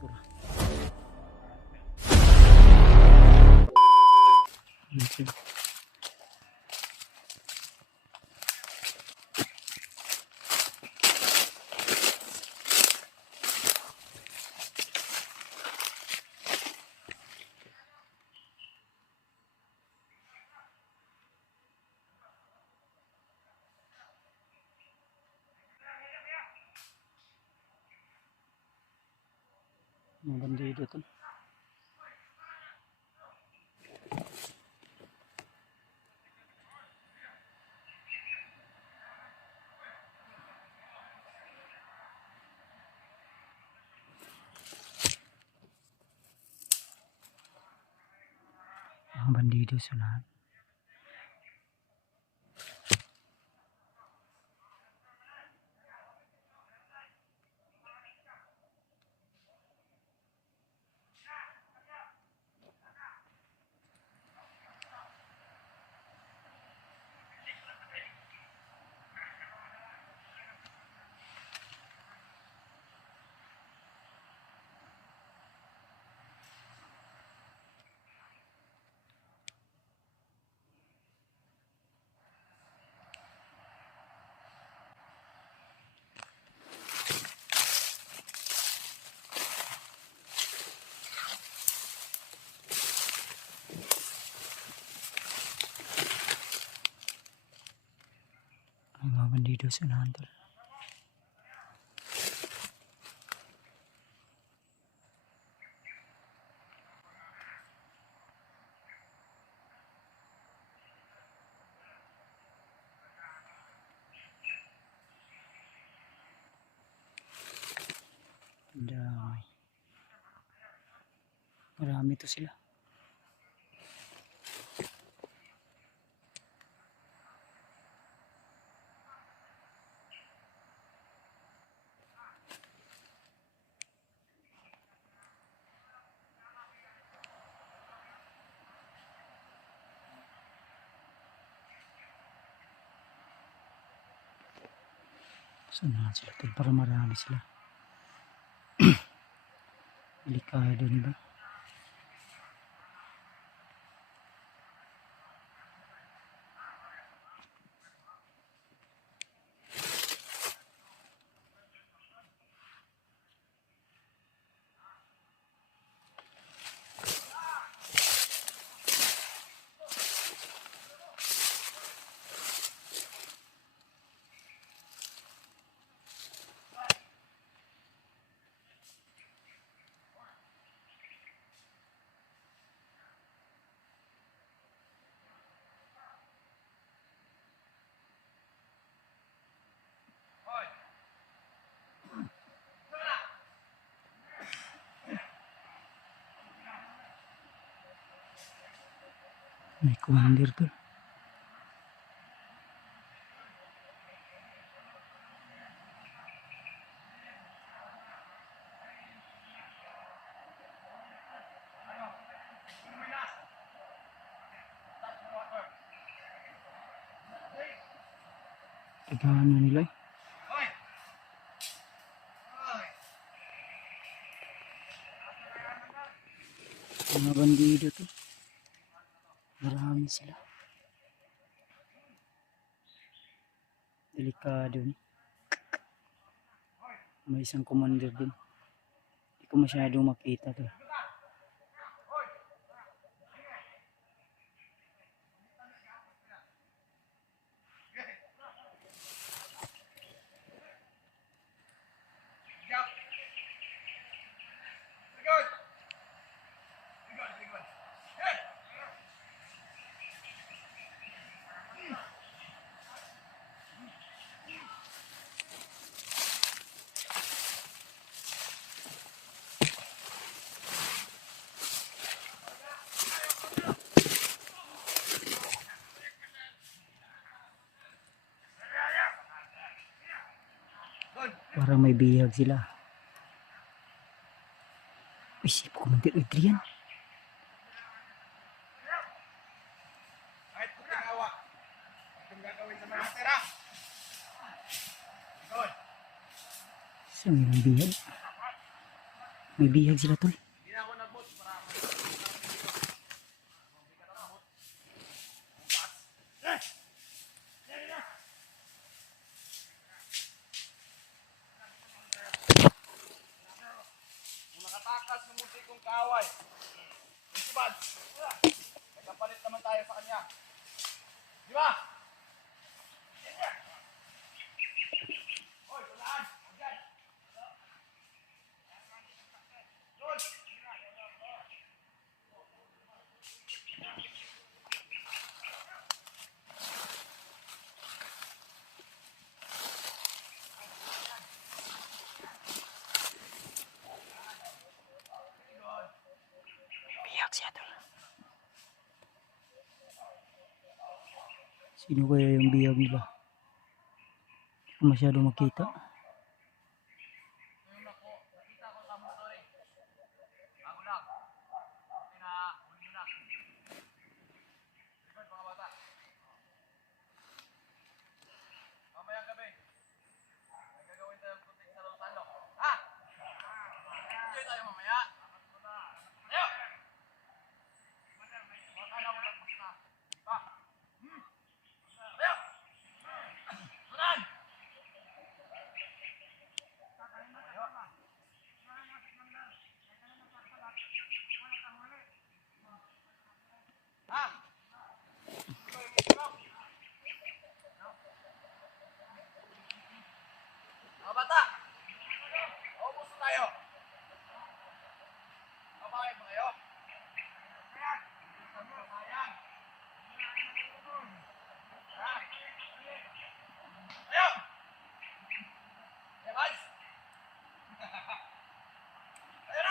Tura. Mga bandido to. Mga bandido sa lahat. Ang mga bandido sa lahat. Dami. Marami to sila. Saan sila? Para marami sila. Delikado, di ba? May commander to. Tagaan na nila. Mga bandido to. Marami sila. Delikado ni. May isang commander din. Hindi ko masyadong makita to. Parang may bihag sila. Isip ko man din Adrian. Kahit po kinawa. Itong gagawin sa mga tira. Good. Saan yun ang bihag? May bihag sila tol. Nakatakas ng munti kong kaaway. Isibad. May kapalit naman tayo sa kanya. Di ba? Hoy, tulaan. Agad. Doon. Bihag siya tol. Sino kaya yung bihag nila? Hindi ko masyado makita. Ngayon ako, nakita ko sa motor eh. Bago lang. Pinahuli mo na. Likod mga bata. Mamayang gabi. May gagawin tayong putik sa Luzano. Ha? Enjoy tayo mamaya. Tayo! Makala mo tapos na. Pa! Tayo! Tunan! Ha? Mga bata! Maubos na tayo! Mabakit ba kayo? Sayang! Ha? Tayo! Evans!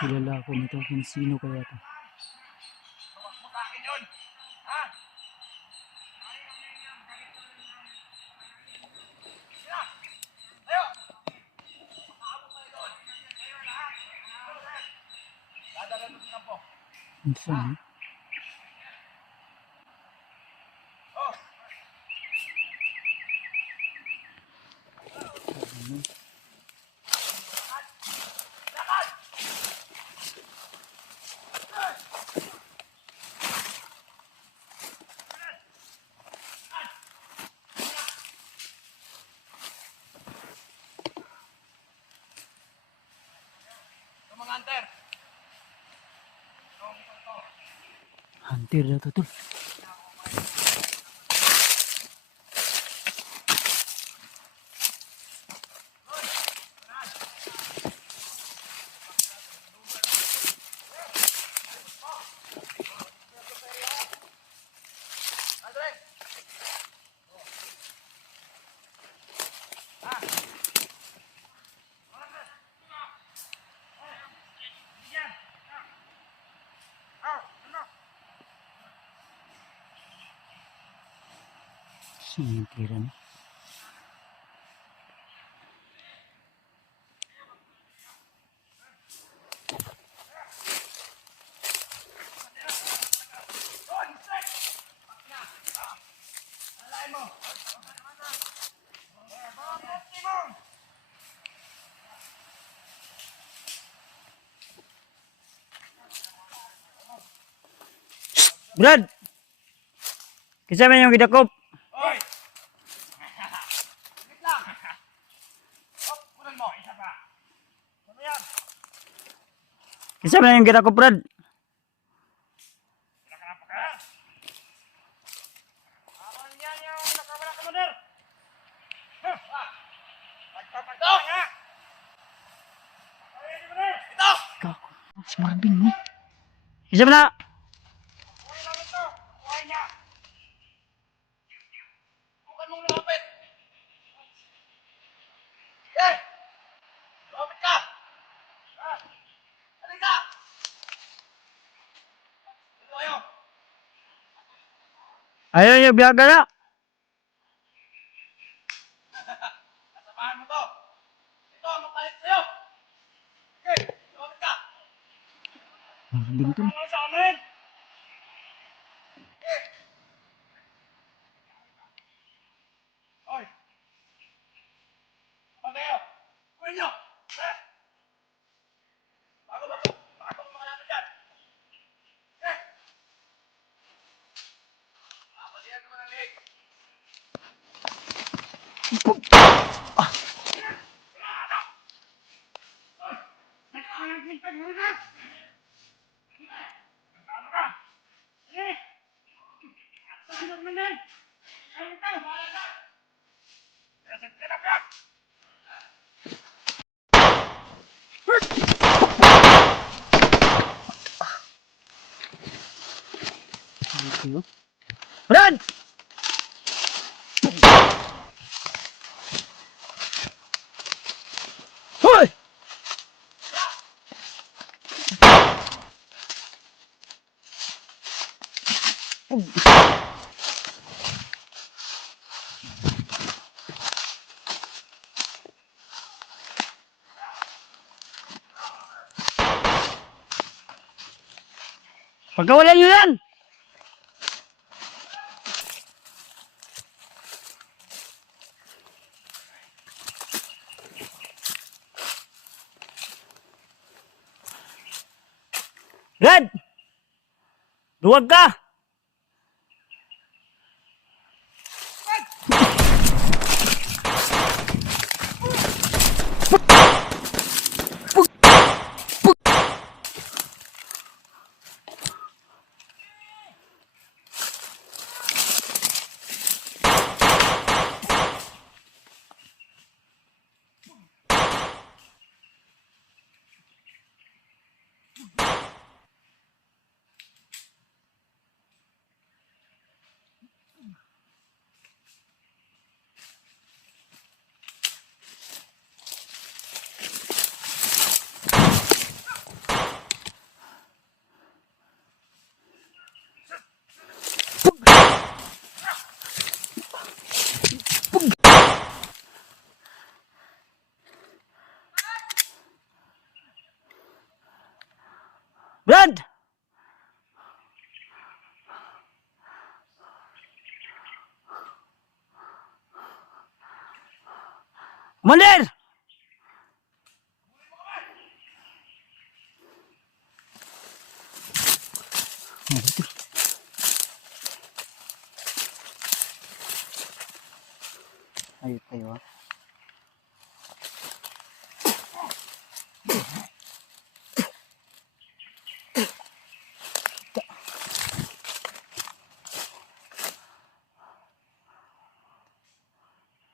Kilala ko nito kung sino kaya to. Tumak mo sa akin yun! Ha? Sina! Tayo! Makaabot tayo doon! Dadala doon sa kampo. Ang saan eh? Oh! Lakad! Ito mga hunter! Itong ito. Hunter daw to tol. Andre! Ah! Saan yung tira no? Doon! Straight! Alalain mo! Babamuti mo! Brad! Kisa man yung gidakop? Hoy! Wait lang! Hop! Kunan mo! Isa pa! Ano yan? Kisa man yung gidakop Brad? Nakakampa ka? Aman yan yung nakawala ka mo der! Magpapagdaw nga! Ito! Kako. Si Marvin mo. Kisa man na! Kunin namin to! Kuhain niya! Bukan mong lumapit! Eh! Lumapit ka! Ah! Halika! Dito kayo! Ayaw niyo biyaga na! Nasamahan mo to! Ito ang mapalit sa'yo! Okay! Lumapit ka! Marvin tol. Ano sa amin? Oy! Patayo! Kunin nyo! Brad! Hoy! Pagkawalan nyo yan! Brad! Duwag ka! Brad! Commander! Ayun tayo ha.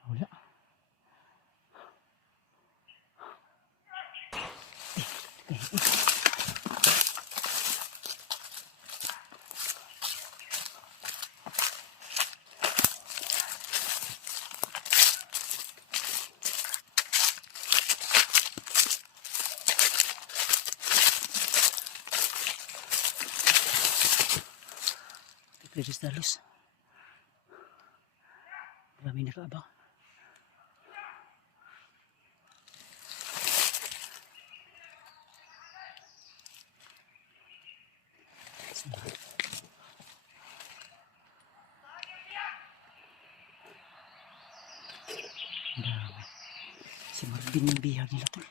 Wala. Pwedeng dalos. Marami nakaabang. Si Marvin yung bihag nila to.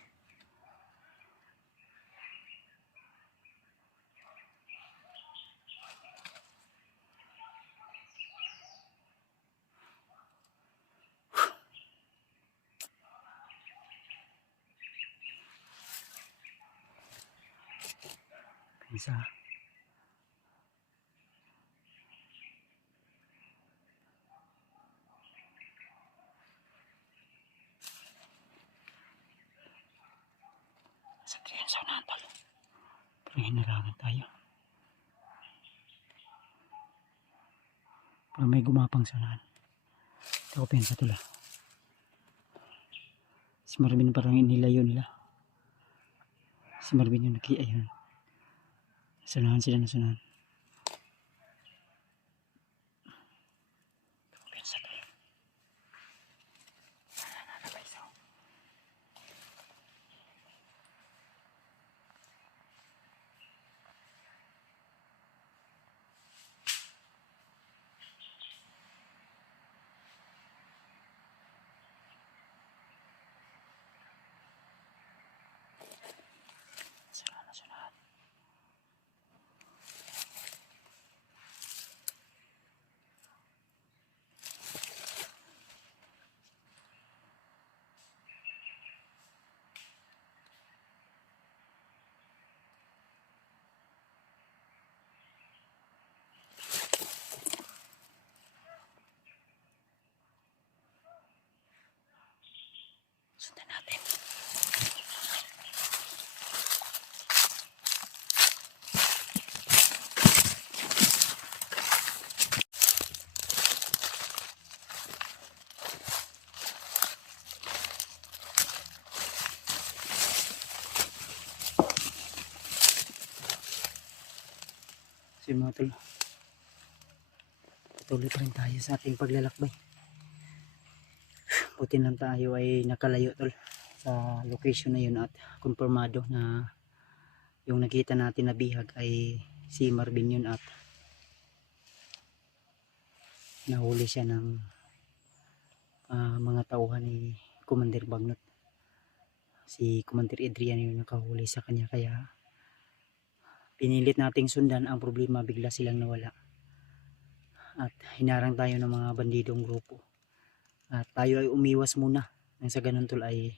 Isa. Sa triyan sa unahan tol. Pero hinarangan tayo. Pero may gumapang sa unahan. Ito ko pensa tula. Si Marvin parang inilayo nila. Si Marvin yung nakiayon. Sunahan sila na sunahan. Pensa tula. Sunahan na sunahan. So yun mga tol, patuloy pa rin tayo sa ating paglalakbay. Buti lang tayo ay nakalayo tol sa location na yun at kumpirmado na yung nakita natin na bihag ay si Marvin yun at nahuli siya ng mga tauhan ni Commander Bagnot. Si Commander Adrian yung nakahuli sa kanya, kaya pinilit nating sundan. Ang problema, bigla silang nawala at hinarang tayo ng mga bandidong grupo at tayo ay umiwas muna nang sa ganun tol ay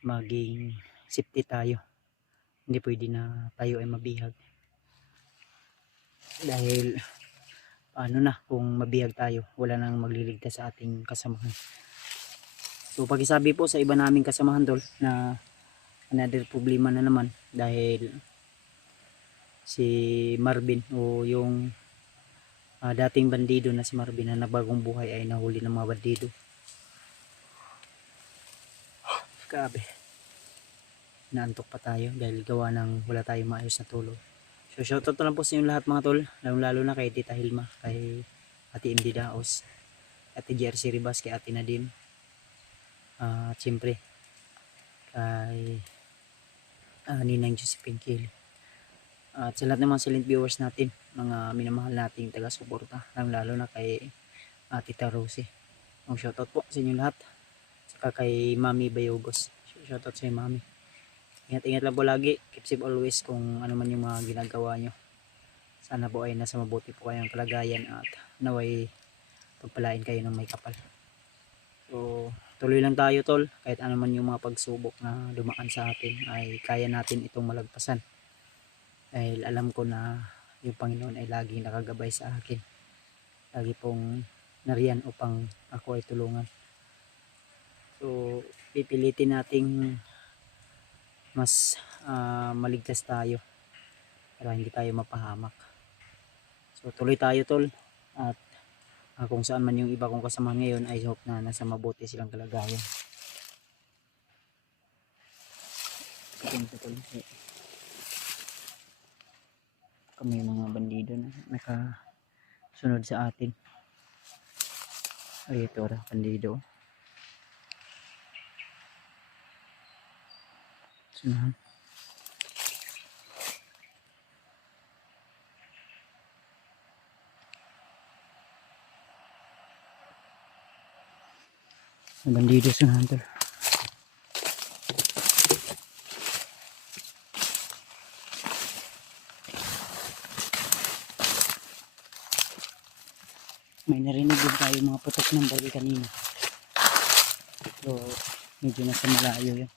maging safety tayo. Hindi pwede na tayo ay mabihag dahil paano na kung mabihag tayo, wala nang magliligtas sa ating kasamahan. So pakisabi po sa iba naming kasamahan tol na another problema na naman dahil si Marvin o yung dating bandido na si Marvin na nabagong buhay ay nahuli ng mga bandido. Grabe, naantok pa tayo dahil gawa ng wala tayong maayos na tulog. So shoutout na lang po sa inyo lahat mga tol, lalo na kay Tita Hilma, kay Ate MD Daos, Ate Jersey Ribas, kay Ate Nadim, at siyempre kay Ninang Josephine Kelly, at sa lahat ng mga silent viewers natin, mga minamahal nating taga-suporta, lalo na kay Tita Rosie. Shoutout po sa inyo lahat, saka kay Mami Bayogos, shoutout sa inyo Mami. Ingat-ingat lang po lagi, keep safe always kung ano man yung mga ginagawa nyo. Sana po ay nasa mabuti po kayong kalagayan at naway pagpalain kayo ng may kapal. So tuloy lang tayo tol, kahit ano man yung mga pagsubok na dumaan sa atin ay kaya natin itong malagpasan. Dahil alam ko na yung Panginoon ay laging nakagabay sa akin. Lagi pong nariyan upang ako ay tulungan. So pipilitin nating mas maligtas tayo para hindi tayo mapahamak. So tuloy tayo tol at kung saan man yung iba kong kasama ngayon ay hope na nasa mabuti silang kalagayan. Kami mga bandido na nakasunod sa atin. Ay ito ra bandido. Sunahan. Bandido sunahan tol. May narinig din tayo mga putok ng baril kanina. So medyo nasa malayo yun.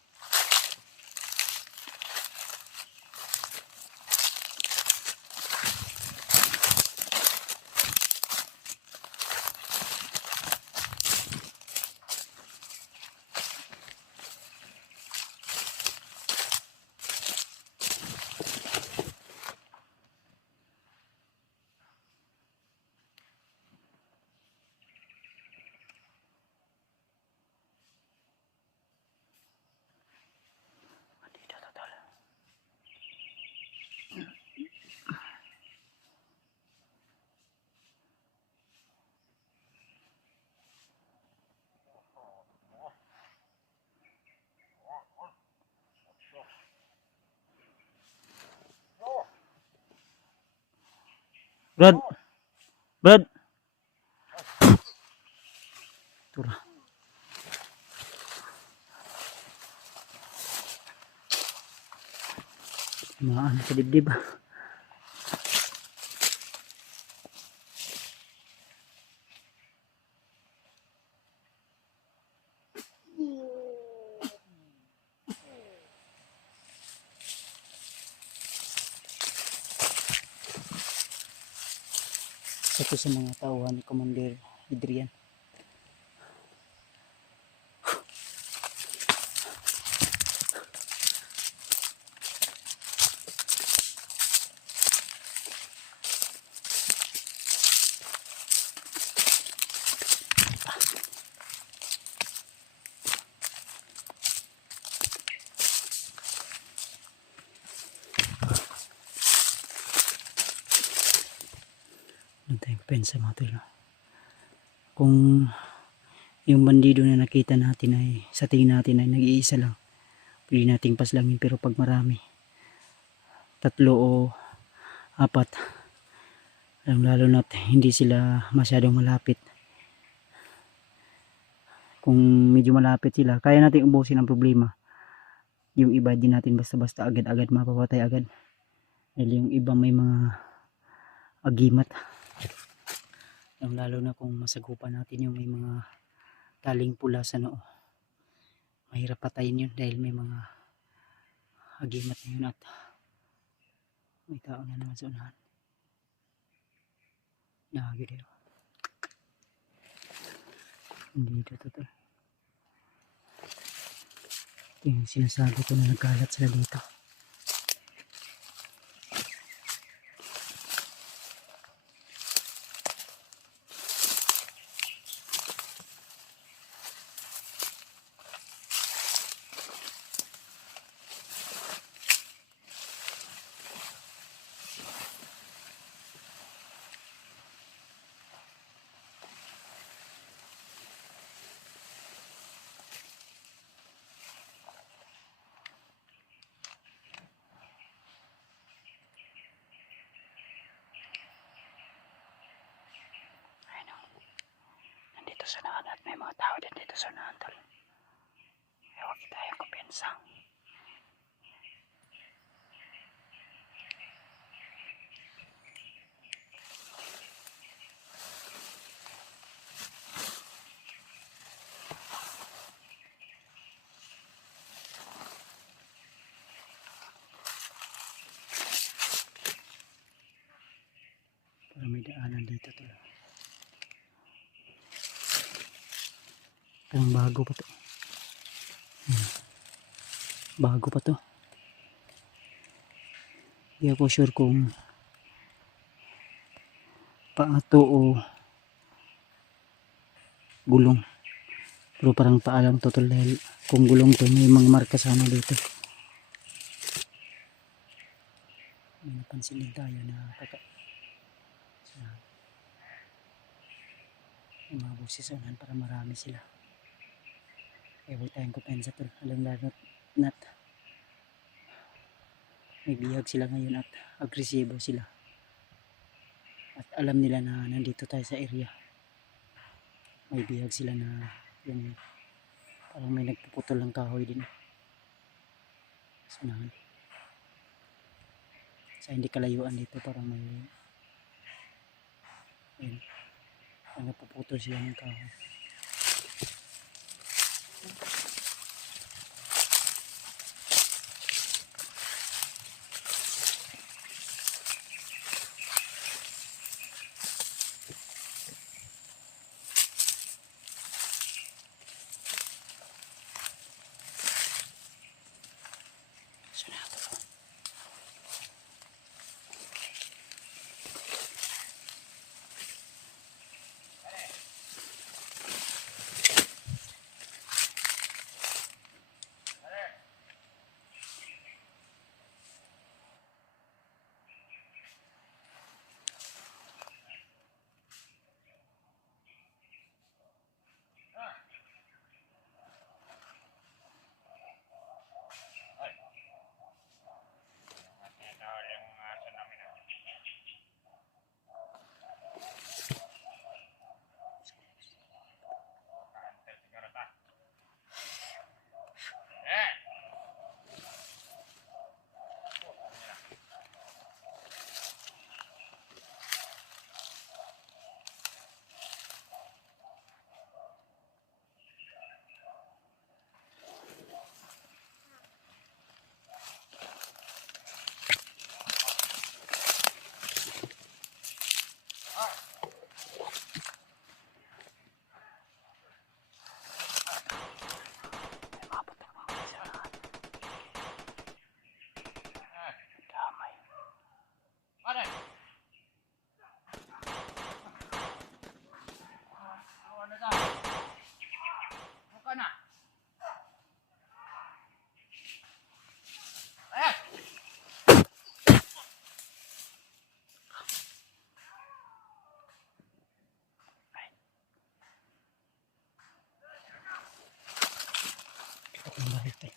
Brad. Tura. Maan sa dibdib. Ito sa mga tauhan ni Commander Adrian. pensa mga tol. Kung yung bandido na nakita natin ay sa tingin natin ay nag-iisa lang, pwede nating paslangin, pero pag marami, 3 o 4, lalo na hindi sila masyadong malapit. Kung medyo malapit sila, kaya natin ubusin ang problema. Yung iba din natin basta-basta agad-agad mapapatay agad, dahil yung iba may mga agimat. Lalo na kung masagupan natin yung may mga taling pula sa noo, mahirap patayin yun dahil may mga agimat na yun. At may tao na naman sa unahan. Nakagod yun. Hindi dito to. Ito yung sinasabi ko na nagkalat sila dito. Nandito sa unahan at may mga tao din dito sa unahan tol. Kaya huwag tayong kumpensa. Pero may daanan dito tol. Parang bago pa to. Bago pa to. Hindi ako sure kung paato o gulong. Pero parang paalam to tol, dahil kung gulong to may mga marka sana dito. May napansin din tayo na may mga busis sa unahan, para marami sila. Kaya huwag tayong kupensa tol. Alam lalo nat may bihag sila ngayon at agresibo sila. At alam nila na nandito tayo sa area. May bihag sila na yung parang may nagpuputol ng kahoy din sa unahan. Sa hindi kalayuan dito parang may nagpuputol sila ng kahoy. Balik tayo.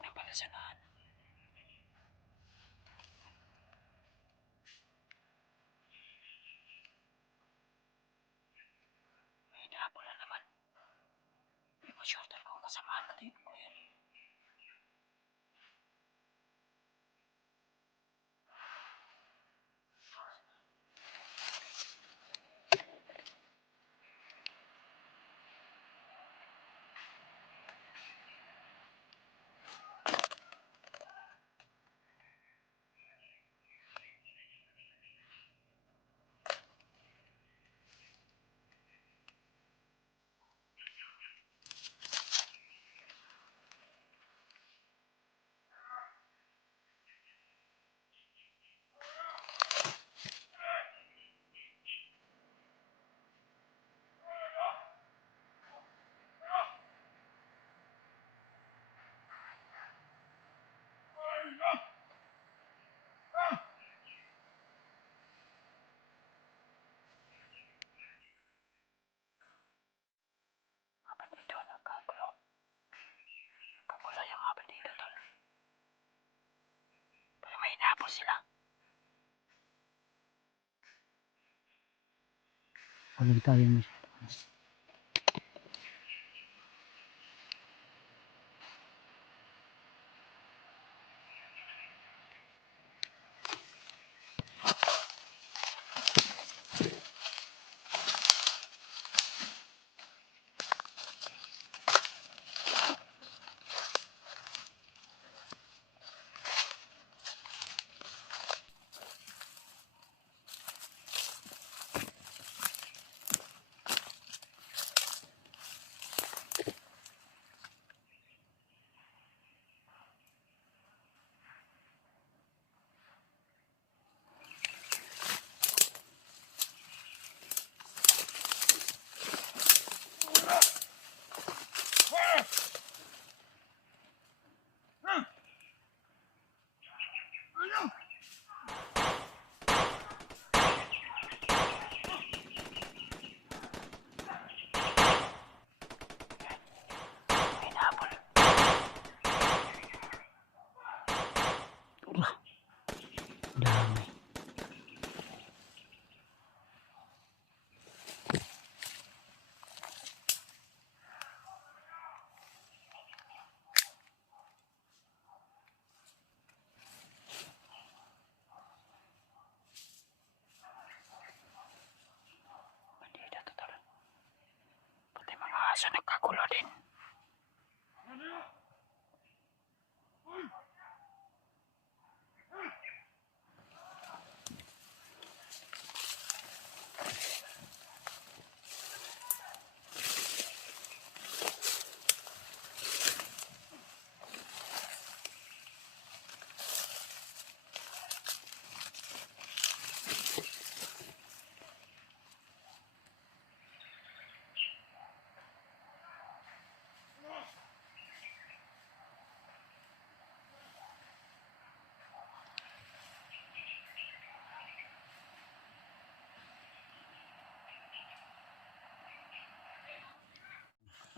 Napalasanan. May nahabol na naman. May ma-shorter ako kasamahan natin. Dito nagkagulo. Kagulo yung mga bandito tol. Pero may hinabol sila. Huwag tayo mo. Dami. Bandito to tol. Pati mga aso nagkagulo din.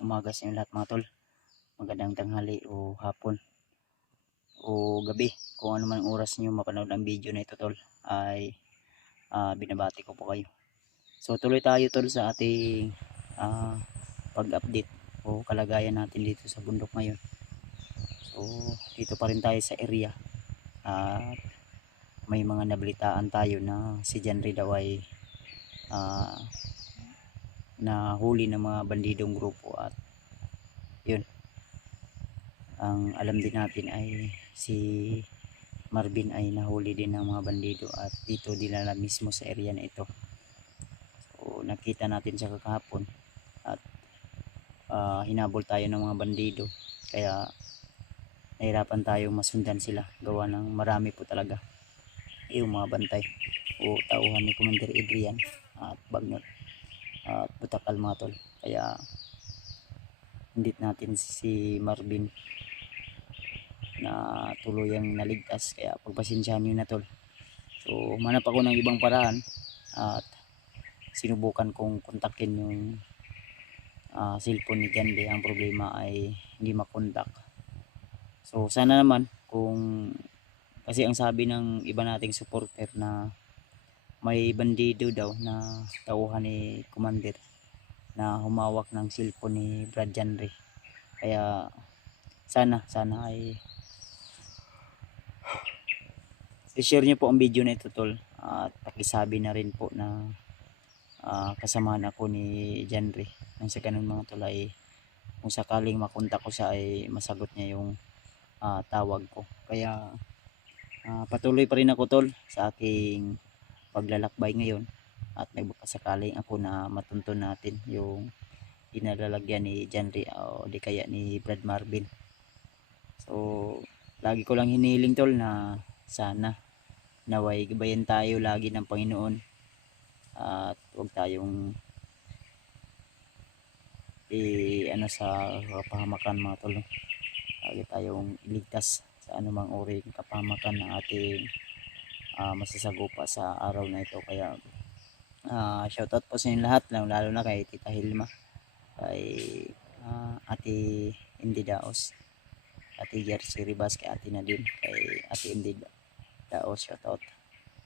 Umaga sa inyo lahat mga tol. Magandang tanghali o hapon o gabi. Kung ano man oras nyo mapanood ang video na ito tol, ay binabati ko po kayo. So tuloy tayo tol sa ating pag-update o kalagayan natin dito sa bundok ngayon. So dito pa rin tayo sa area at may mga nabalitaan tayo na si Janry daw ay na huli ng mga bandidong grupo, at yun, ang alam din natin ay si Marvin ay nahuli din ng mga bandido at dito dinala mismo sa area na ito. So nakita natin siya kahapon at hinabol tayo ng mga bandido, kaya nahirapan tayong masundan sila gawa ng marami po talaga yung mga bantay o tauhan ni Commander Adrian at Bagnot at Butakal mga tol. Kaya hindi natin si Marvin na tuluyang naligtas, kaya pagpasensyahan nyo na tol. So manap ako ng ibang paraan at sinubukan kong kontakin yung cellphone ni Jandy. Ang problema ay hindi makontak. So sana naman kung, kasi ang sabi ng iba nating supporter na may bandido daw na tauhan ni Commander na humawak ng cellphone ni Brad Janry. Kaya sana ay i-share nyo po ang video na ito tol, at pakisabi na rin po na kasamahan ako ni Janry nang sa ganun mga tol ay kung sakaling makontak ko siya ay masagot niya yung tawag ko. Kaya patuloy pa rin ako tol sa aking paglalakbay ngayon at nagbakasakaling ako na matuntun natin yung inalalagyan ni Janry o di kaya ni Brad Marvin. So lagi ko lang hiniling tol na sana naway gabayan tayo lagi ng Panginoon at huwag tayong ano sa kapahamakan mga tol. Lagi tayong iligtas sa anumang uri ng kapahamakan ng ating masasagupa sa araw na ito. Kaya shoutout po sa inyo lahat, lalo na kay Tita Hilma, kay Ate Indy Daos, Ate Jersey Ribas, kay Ate Nadine, kay Ate Indy Daos, shoutout.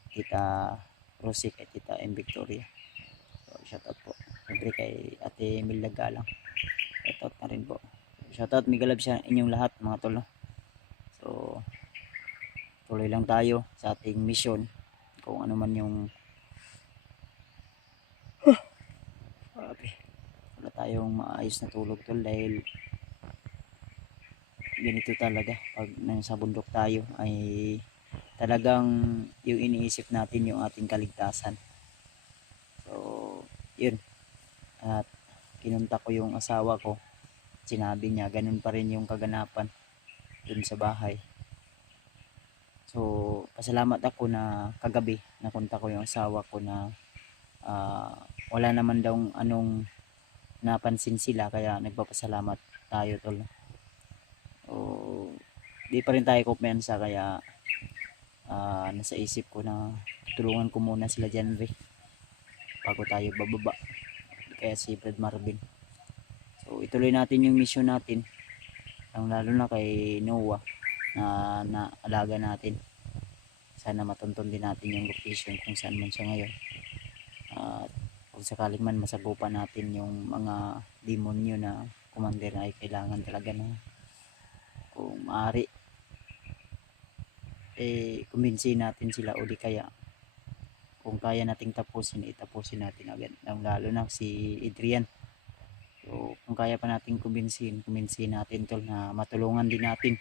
Tita Rosie, kay Tita M. Victoria, so shoutout po. Siyempre kay Ate Milda Galang, shoutout na rin po. Shoutout migalab sa inyong lahat mga tol. So tuloy lang tayo sa ating mission kung ano man yung wala tayong maayos na tulog tol, dahil ganito talaga pag nasa bundok tayo ay talagang yung iniisip natin yung ating kaligtasan. So yun, at kinunta ko yung asawa ko, sinabi niya ganun pa rin yung kaganapan dun sa bahay. So pasalamat ako na kagabi nakunta ko yung asawa ko na wala naman daw anong napansin sila, kaya nagpapasalamat tayo tol. O di pa rin tayo kumpiyansa, kaya nasa isip ko na tulungan ko muna sila Janry bago tayo bababa, kaya si Brad Marvin. So ituloy natin yung mission natin, lalo na kay Noah na alaga natin. Sana matuntun din natin yung location kung saan man siya ngayon, at kung sakaling man masagupa natin yung mga demonyo na Commander ay kailangan talaga na kung maaari kumbinsihin natin sila, o di kaya kung kaya nating tapusin itapusin natin agad, lalo na si Adrian. So kung kaya pa nating kumbinsihin natin tol na matulungan din natin.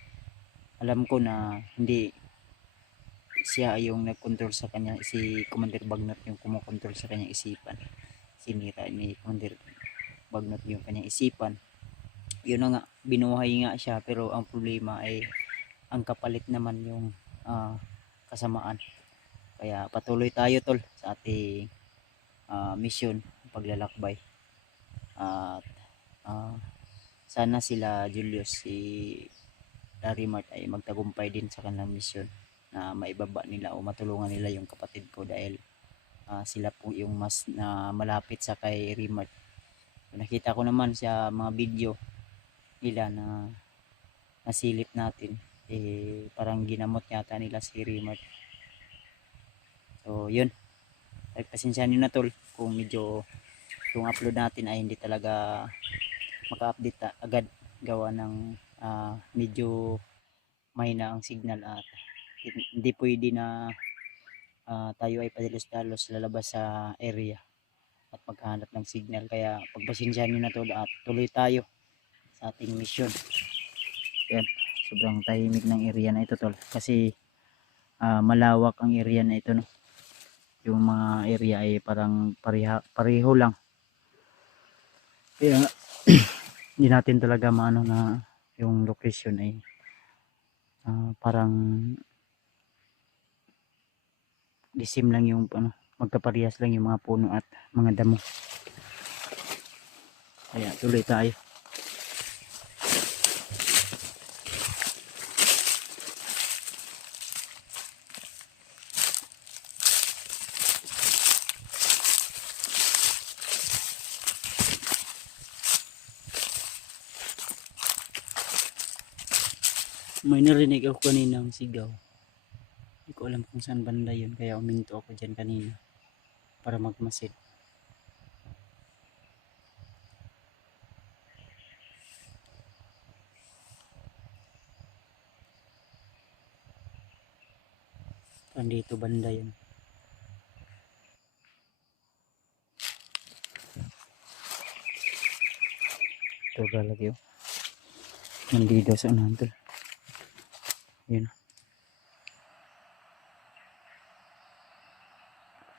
Alam ko na hindi siya yung nagkontrol sa kanya, si Commander Bagnot yung kumokontrol sa kanyang isipan. Sinira ni Commander Bagnot yung kanyang isipan. Yun na nga, binuhay nga siya, pero ang problema ay ang kapalit naman yung kasamaan. Kaya patuloy tayo tol sa ating mission, paglalakbay, at sana sila Julius, si Darimart ay magtagumpay din sa kanilang mission na maibaba nila o matulungan nila yung kapatid ko, dahil sila po yung mas na malapit sa kay Rimart. Nakita ko naman sa mga video nila na nasilip natin, parang ginamot yata nila si Rimart. So yun, pagpasensyahan nyo na tol kung medyo yung upload natin ay hindi talaga maka-update agad, gawa ng medyo mahina ang signal at hindi pwede na tayo ay padalos-dalos lalabas sa area at maghanap ng signal. Kaya pagpasensyahan nyo na tol at tuloy tayo sa ating mission. Yan, sobrang tahimik ng area na ito tol, kasi malawak ang area na ito, no? Yung mga area ay parang pareho lang, kaya hindi natin talaga maano na yung location ay Parang disim lang yung magkaparehas lang yung mga puno at mga damo. Kaya tuloy tayo. May narinig ako kaninang sigaw. Hindi ko alam kung saan banda yun, kaya uminto ako dyan kanina para magmasid. Andito banda yun. Ito lalagay oh. Nandito sa unahan tol. Ayun.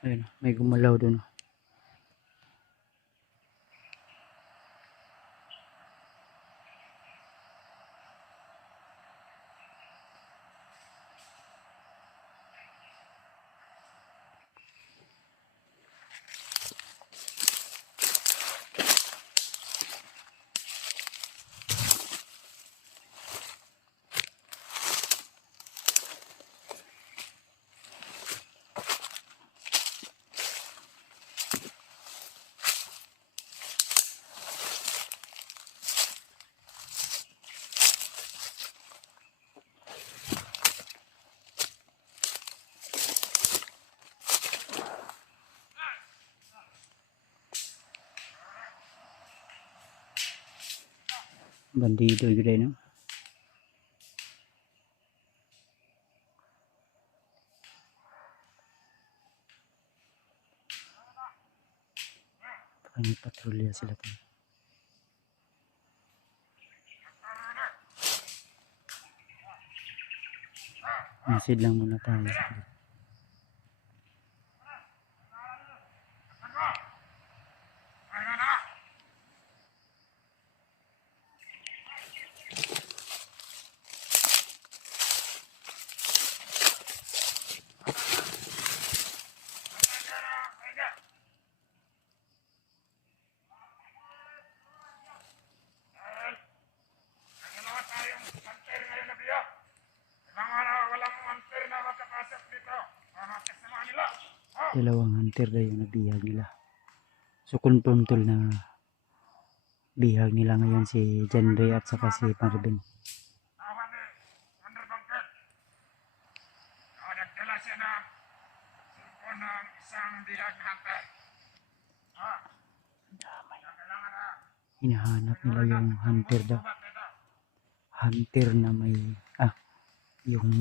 Ayun, may gumalaw dun. Bandido yun no? Parang may patrolya sila tol. Masid lang muna tayo. Dalawang hunter na yung nabihag nila. So confirm tol na bihag nila ngayon si John Ray at saka si Marvin. Nagdala siya ng cellphone ng isang bihag hunter. Hinahanap nila yung hunter daw. Hunter na may yung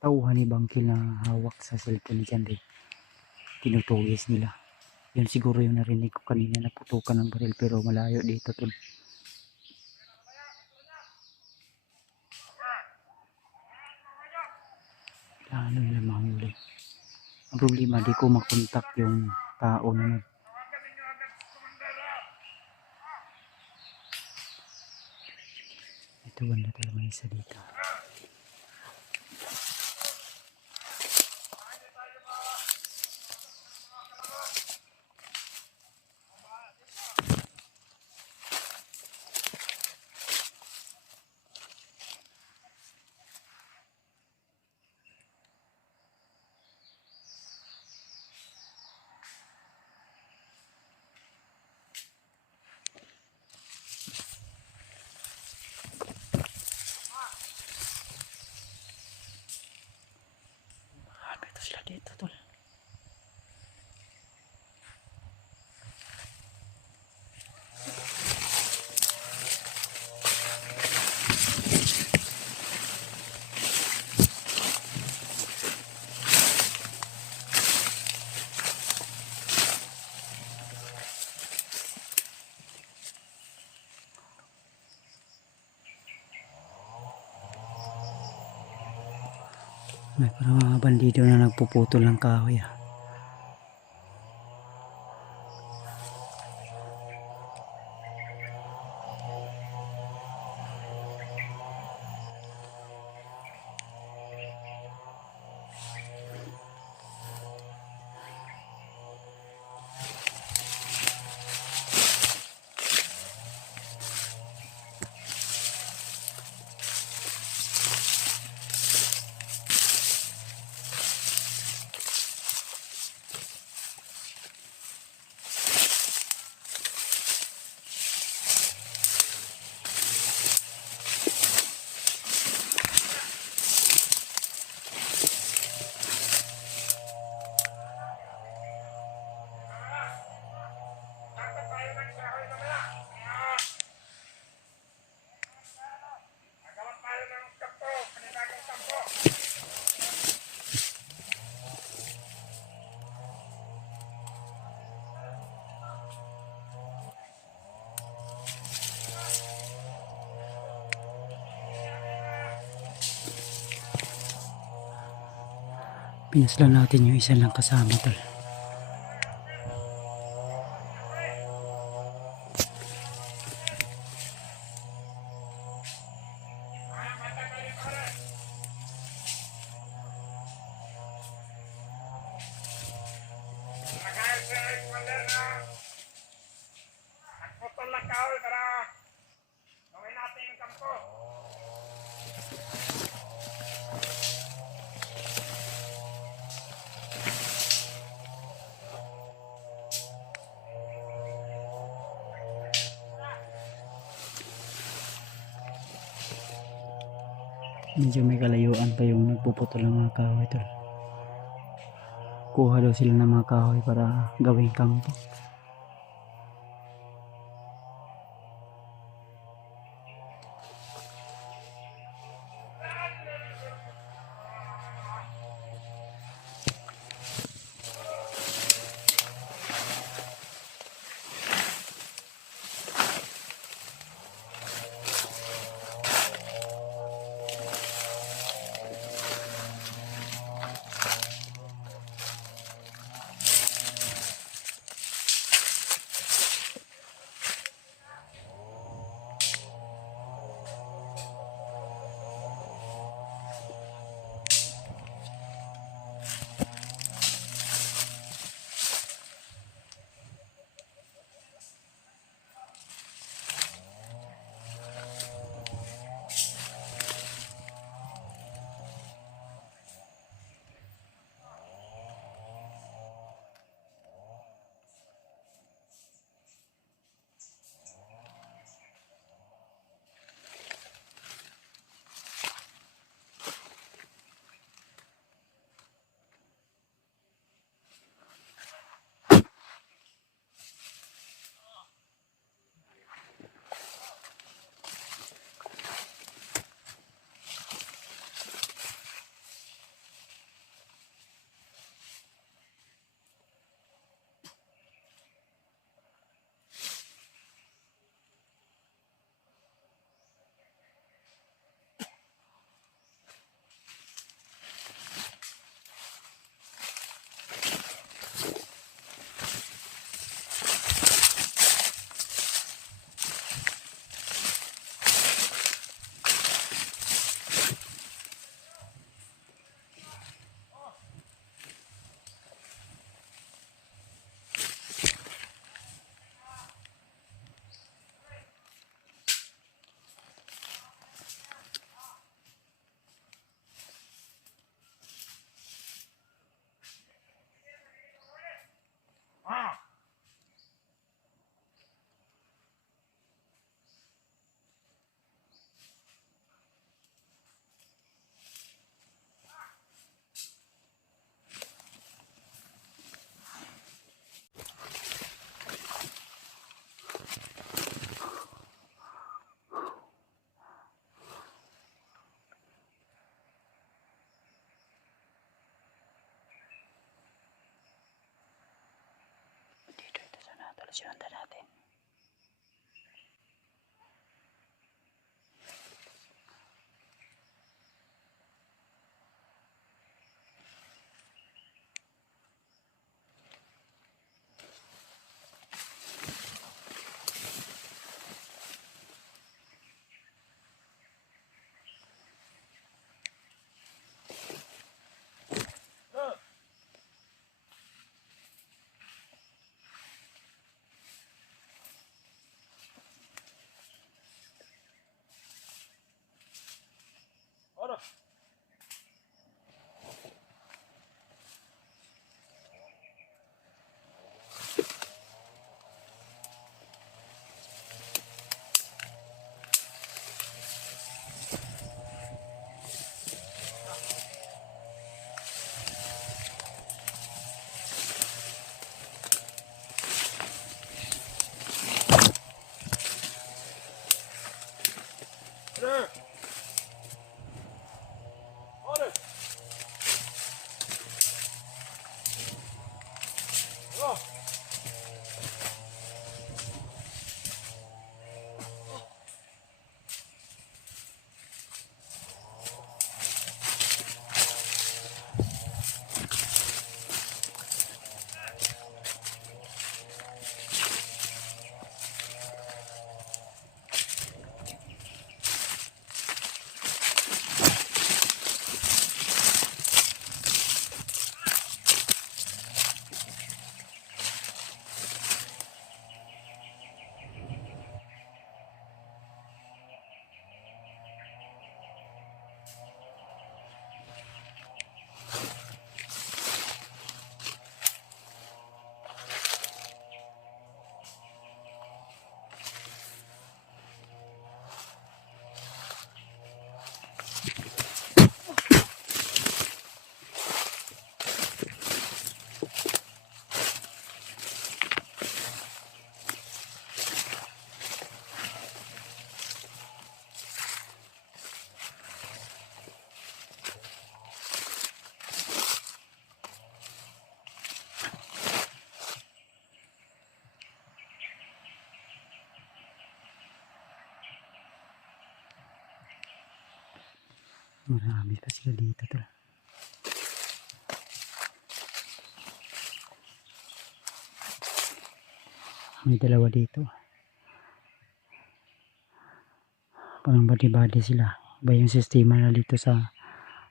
tauhan ni Bangkil na hawak sa cellphone ni John Ray. Tinutugis nila. Yun siguro yung narinig ko kanina, naputukan ng baril pero malayo dito tol. Ano nila mahuli. Ang problema, di ko makontak yung tao na ito banda talaga may isa dito. Ito sila dito tol. May parang mga bandido na nagpuputol ng kahoy Pinaslan natin yung isa lang kasama tol. Nagputol ng kahoy para gawin natin yung kampo. Medyo may kalayuan pa yung nagpuputol ng mga kahoy tol. Kuha daw sila ng mga kahoy para gawing kampo. Solusyonan natin. Marami pa sila dito tol. May dalawa dito. Parang body-body sila. Iba yung sistema na dito sa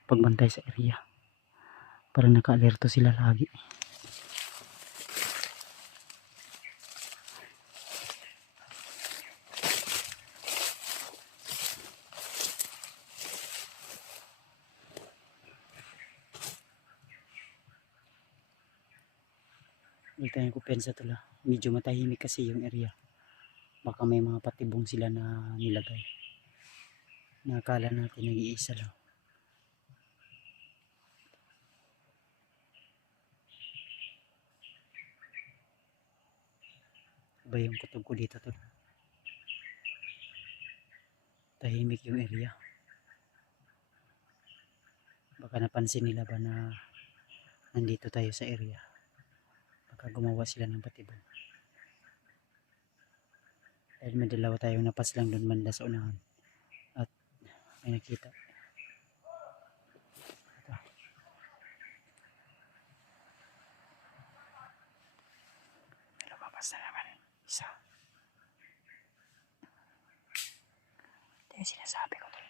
pagbantay sa area. Parang naka-alerto sila lagi. Hindi tayong kupensa tala. Medyo matahimik kasi yung area. Baka may mga patibong sila na nilagay. Nakakala natin nag-iisa lang. Iba yung kutob ko dito tol. Tahimik yung area. Baka napansin nila ba na nandito tayo sa area. Baka gumawa sila ng patibong. Dahil may dalawa tayong napas lang doon banda sa unahan. At may nakita. Ito. May lumabas na naman. Isa. Ito yung sinasabi ko tol.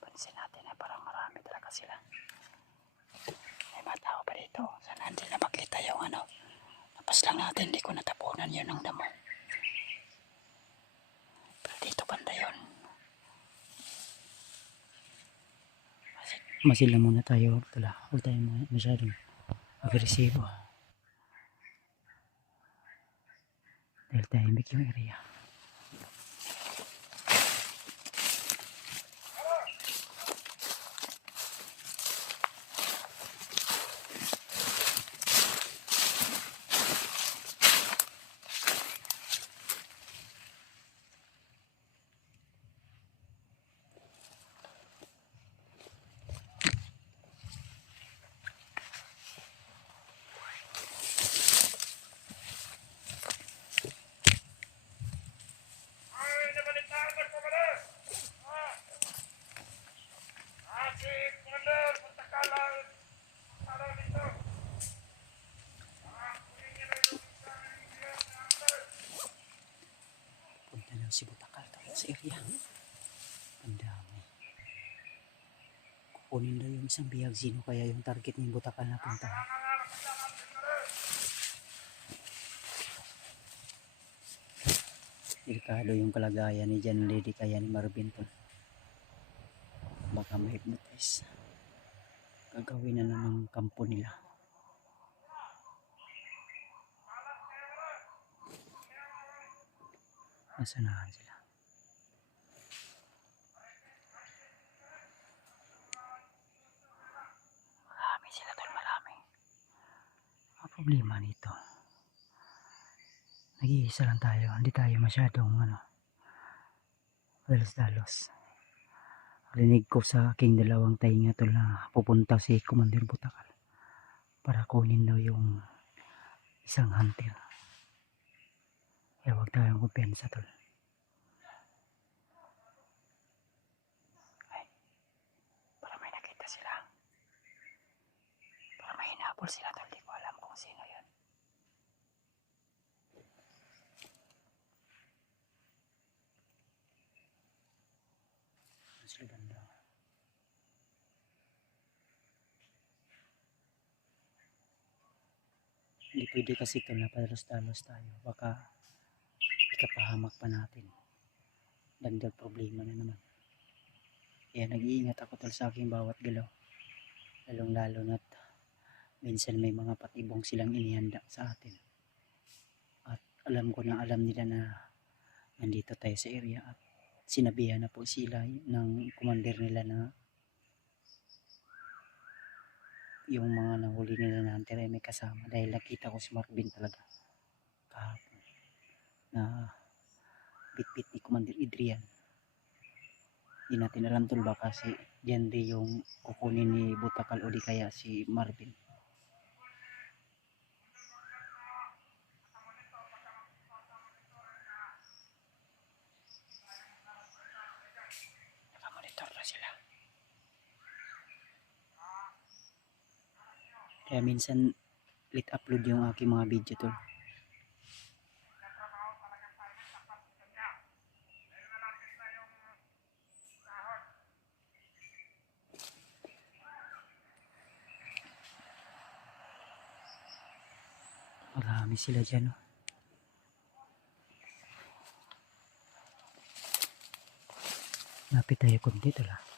Pansin natin na parang marami talaga sila. May mga tao pa dito. Sana hindi na makita yung ano. Napas lang natin, hindi ko natapunan yun ng damo. Pero dito banda yun. Masil na muna tayo. Huwag tayo masyadong agresibo. Dahil tahimik yung area. Punta lang si Butakal sa area. Ang dami. Kukunin daw yung isang bihag. Sino kaya yung target ng Butakal na punta? Delikado yung kalagayan ni Jan Lady kaya ni Marvin to. Baka ma-hypnotize. Gagawin na ng kampo nila. Nasanahan sila. Marami sila tol, marami. Ang problema nito, nag-iisa lang tayo. Hindi tayo masyadong dalos-dalos. Rinig ko sa aking dalawang tainga tol na pupunta si Commander Butakal para kunin daw yung isang hunter. Kaya huwag tayong kumpensa tol. Ay, para may nakita sila. Para may hinabol sila tol. Di ko alam kung sino yun. Sila banda. Hindi pwede kasi ito na padalos-dalos tayo. Baka ikapahamak pa natin. Dagdag problema na naman. Kaya nag-iingat ako tol sa aking bawat galaw. Lalong lalo na't minsan may mga patibong silang inihanda sa atin. At alam ko na alam nila na nandito tayo sa area at sinabihan na po sila ng commander nila na yung mga nahuli nila na hunter ay may kasama dahil nakita ko si Marvin talaga kahapon na bitbit ni Commander Adrian Di natin alam tol, baka si Jenry yung kukunin ni Butakal o di kaya si Marvin. Nakamonitor na sila. Kaya minsan late upload yung aking mga video tol. Marami sila dyan, oh. Lapit tayo konti tol, ah.